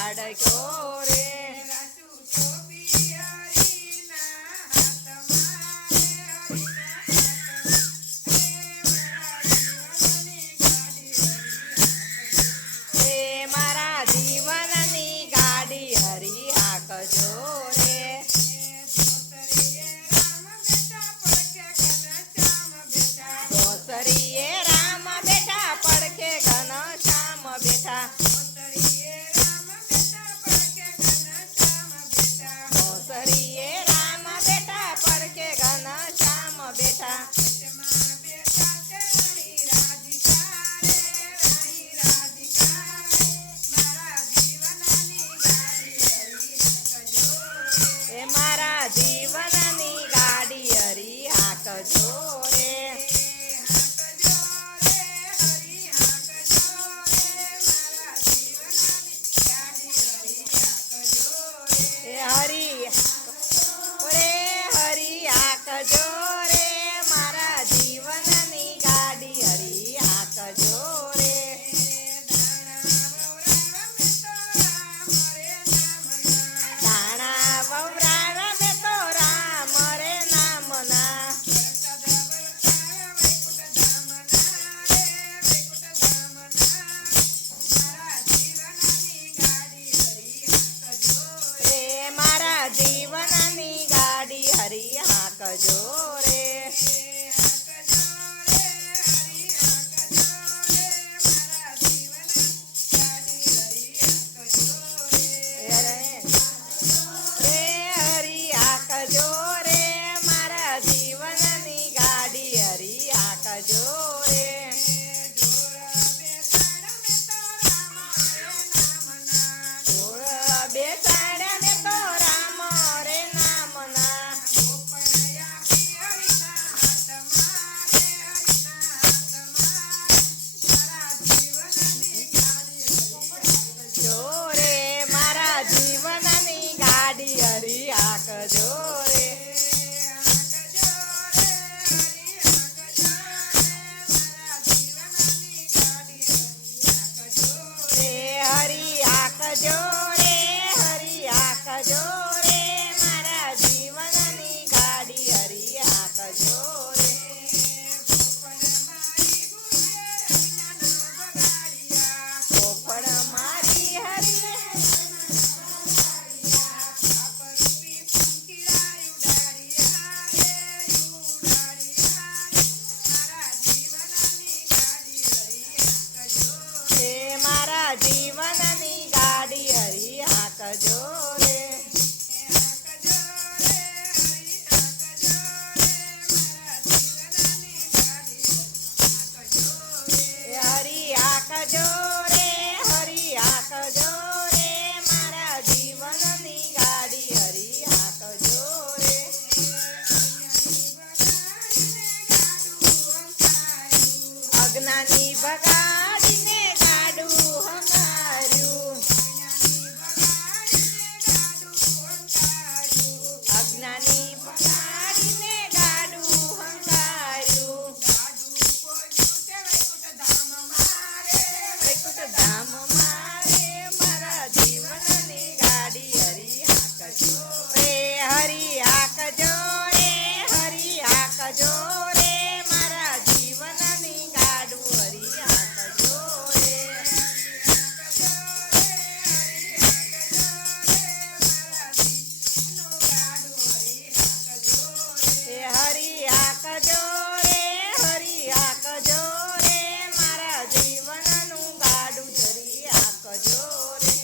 હાડક્યો રે મારા જીવનની ગાડી હરી હાકજો રે દોસરીએ રામ બેઠા પડખે ઘનશ્યામ બેઠા દોસરીએ રામ બેઠા પડખે ઘનશ્યામ બેઠા મારા જીવનની ગાડી હરી હાકજો રે હરી હરી હાકજો રે મારા જીવનની ગાડી હરી હાકજો રે દાણા વવરાવા મેં તો રામ રે નામના મારા જીવનની ગાડી હરી હાકજો રે હરી હાકજો રે મારા જીવનની ગાડી હરી હાકજો રે બેસાડ્યા ને તો રામ રે નામના જોરે મારા જીવનની ગાડી હરી હાકજો રે હરી હાકજો રે હરી હાકજો રે મારા જીવનની ગાડી હરી હાકજો રે પોપડ મારી હરી મારા જીવનની ગાડી હરી હાકજો રે હરી હાકજો રે હરી હાકજો રે મારા જીવનની ગાડી હરી હાકજો રે અજ્ઞાની બગાડીને ગાડું હમાર્યું અજ્ઞાની બગાડીને ગાડું હંકાર્યું વૈકુંઠ ધામ મારે મારા જીવનની ગાડી હરી હાકજો રે હરી હાકજો રે હરી હાકજો રે મારા જીવનની ગાડું હરી હાકજો રે હરી હાકજો રે હરી હાકજો રે મારા જીવનનું ગાડું હરી હાકજો રે